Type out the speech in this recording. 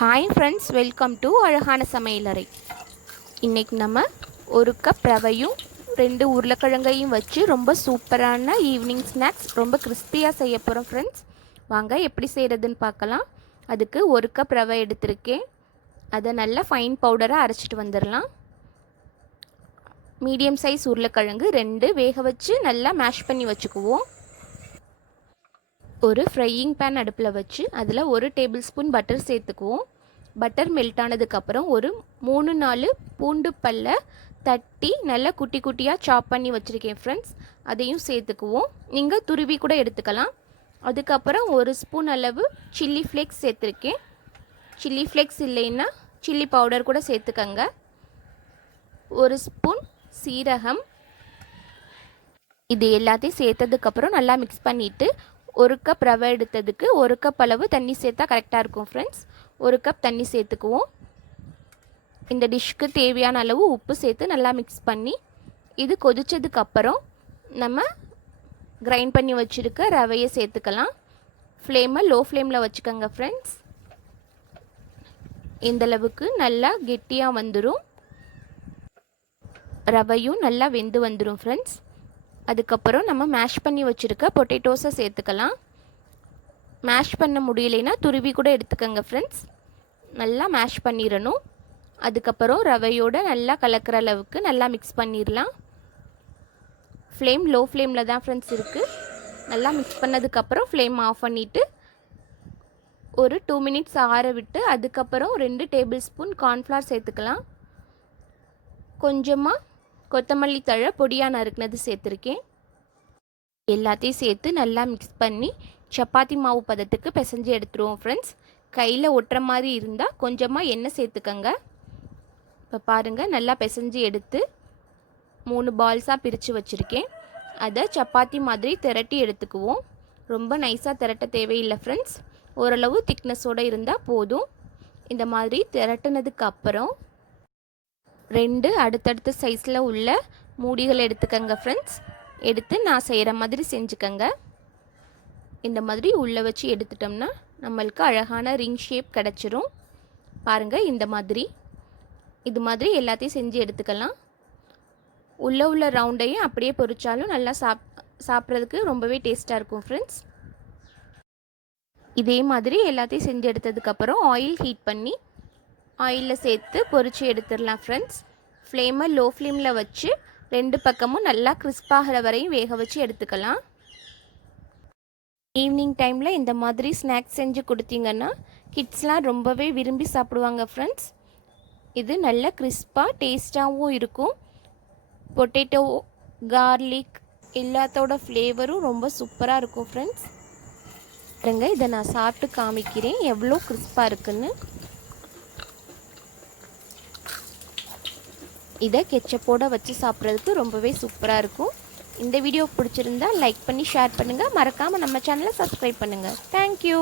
Hi friends, welcome to அழகான சமையலறை. இன்றைக்கி நம்ம ஒரு கப் ரவையும் 2 உருளைக்கிழங்கையும் வச்சு ரொம்ப சூப்பரான ஈவினிங் ஸ்நாக்ஸ் ரொம்ப கிறிஸ்பியாக செய்ய போகிறோம் ஃப்ரெண்ட்ஸ். வாங்க எப்படி செய்கிறதுன்னு பார்க்கலாம். அதுக்கு ஒரு கப் ரவை எடுத்திருக்கேன். அதை நல்லா ஃபைன் பவுடராக அரைச்சிட்டு வந்துடலாம். மீடியம் சைஸ் உருளைக்கிழங்கு 2 வேக வச்சு நல்லா மேஷ் பண்ணி வச்சுக்குவோம். ஒரு ஃப்ரையிங் பேன் அடுப்பில் வச்சு அதில் 1 டேபிள் ஸ்பூன் பட்டர் சேர்த்துக்குவோம். பட்டர் மெல்ட் ஆனதுக்கப்புறம் ஒரு 3-4 பூண்டு பல்லை தட்டி நல்லா குட்டி குட்டியாக சாப் பண்ணி வச்சுருக்கேன் ஃப்ரெண்ட்ஸ். அதையும் சேர்த்துக்குவோம். நீங்கள் துருவி கூட எடுத்துக்கலாம். அதுக்கப்புறம் 1 ஸ்பூன் அளவு சில்லி ஃப்ளேக்ஸ் சேர்த்துருக்கேன். சில்லி ஃப்ளேக்ஸ் இல்லைன்னா சில்லி பவுடர் கூட சேர்த்துக்கங்க. 1 ஸ்பூன் சீரகம். இது எல்லாத்தையும் சேர்த்ததுக்கப்புறம் நல்லா மிக்ஸ் பண்ணிவிட்டு 1 கப் ரவை எடுத்ததுக்கு 1 கப் அளவு தண்ணி சேர்த்தா கரெக்டாக இருக்கும் ஃப்ரெண்ட்ஸ். 1 கப் தண்ணி சேர்த்துக்குவோம். இந்த டிஷ்க்கு தேவையான அளவு உப்பு சேர்த்து நல்லா மிக்ஸ் பண்ணி இது கொதித்ததுக்கப்புறம் நம்ம கிரைண்ட் பண்ணி வச்சுருக்க ரவையை சேர்த்துக்கலாம். ஃப்ளேமை லோ ஃப்ளேமில் வச்சுக்கோங்க ஃப்ரெண்ட்ஸ். இந்தளவுக்கு நல்லா கெட்டியாக வந்துடும். ரவையும் நல்லா வெந்து வந்துடும் ஃப்ரெண்ட்ஸ். அதுக்கப்புறம் நம்ம மேஷ் பண்ணி வச்சுருக்க பொட்டேட்டோஸை சேர்த்துக்கலாம். மேஷ் பண்ண முடியலைன்னா துருவி கூட எடுத்துக்கோங்க ஃப்ரெண்ட்ஸ். நல்லா மேஷ் பண்ணிடணும். அதுக்கப்புறம் ரவையோடு நல்லா கலக்கிற அளவுக்கு நல்லா மிக்ஸ் பண்ணிடலாம். ஃப்ளேம் லோ ஃப்ளேமில் தான் ஃப்ரெண்ட்ஸ் இருக்குது. நல்லா மிக்ஸ் பண்ணதுக்கப்புறம் ஃப்ளேம் ஆஃப் பண்ணிவிட்டு ஒரு 2 மினிட்ஸ் ஆற விட்டு அதுக்கப்புறம் 2 டேபிள் ஸ்பூன் கார்ன்ஃப்ளவர் சேர்த்துக்கலாம். கொஞ்சமாக கொத்தமல்லி தழை பொடியாக நறுக்குனது சேர்த்துருக்கேன். எல்லாத்தையும் சேர்த்து நல்லா மிக்ஸ் பண்ணி சப்பாத்தி மாவு பதத்துக்கு பிசைஞ்சு எடுத்துருவோம் ஃப்ரெண்ட்ஸ். கையில் ஒட்டுற மாதிரி இருந்தால் கொஞ்சமாக எண்ணெய் சேர்த்துக்கங்க. இப்போ பாருங்கள், நல்லா பிசைஞ்சு எடுத்து 3 பால்ஸாக பிரித்து வச்சுருக்கேன். அதை சப்பாத்தி மாதிரி திரட்டி எடுத்துக்குவோம். ரொம்ப நைஸாக திரட்ட தேவையில்லை ஃப்ரெண்ட்ஸ். ஓரளவு திக்னஸோடு இருந்தால் போதும். இந்த மாதிரி திரட்டினதுக்கு அப்புறம் 2 அடுத்தடுத்த சைஸில் உள்ள மூடிகள் எடுத்துக்கங்க ஃப்ரெண்ட்ஸ். எடுத்து நான் செய்கிற மாதிரி செஞ்சுக்கங்க. இந்த மாதிரி உள்ளே வச்சு எடுத்துட்டோம்னா நம்மளுக்கு அழகான ரிங் ஷேப் கிடச்சிரும். பாருங்கள், இந்த மாதிரி இது மாதிரி எல்லாத்தையும் செஞ்சு எடுத்துக்கலாம். உள்ள ரவுண்டையும் அப்படியே பொரிச்சாலும் நல்லா சாப்பிட்றதுக்கு ரொம்பவே டேஸ்ட்டாக இருக்கும் ஃப்ரெண்ட்ஸ். இதே மாதிரி எல்லாத்தையும் செஞ்சு எடுத்ததுக்கப்புறம் ஆயில் ஹீட் பண்ணி ஆயிலில் சேர்த்து பொரித்து எடுத்துடலாம் ஃப்ரெண்ட்ஸ். ஃப்ளேமை லோ ஃப்ளேமில் வச்சு 2 பக்கமும் நல்லா கிறிஸ்பாகிற வரையும் வேக வச்சு எடுத்துக்கலாம். ஈவினிங் டைமில் இந்த மாதிரி ஸ்நாக்ஸ் செஞ்சு கொடுத்தீங்கன்னா கிட்ஸ்லாம் ரொம்பவே விரும்பி சாப்பிடுவாங்க ஃப்ரெண்ட்ஸ். இது நல்ல கிறிஸ்பாக டேஸ்ட்டாகவும் இருக்கும். பொட்டேட்டோ, கார்லிக் எல்லாத்தோட ஃப்ளேவரும் ரொம்ப சூப்பராக இருக்கும் ஃப்ரெண்ட்ஸ். பாருங்க, இதை நான் சாப்பிட்டு காமிக்கிறேன் எவ்வளோ கிறிஸ்பாக இருக்குன்னு. இதை கெச்சப்போட வச்சு சாப்பிட்றதுக்கு ரொம்பவே சூப்பராக இருக்கும். இந்த வீடியோ பிடிச்சிருந்தா லைக் பண்ணி ஷேர் பண்ணுங்கள். மறக்காமல் நம்ம சேனலை சப்ஸ்கிரைப் பண்ணுங்கள். தேங்க்யூ.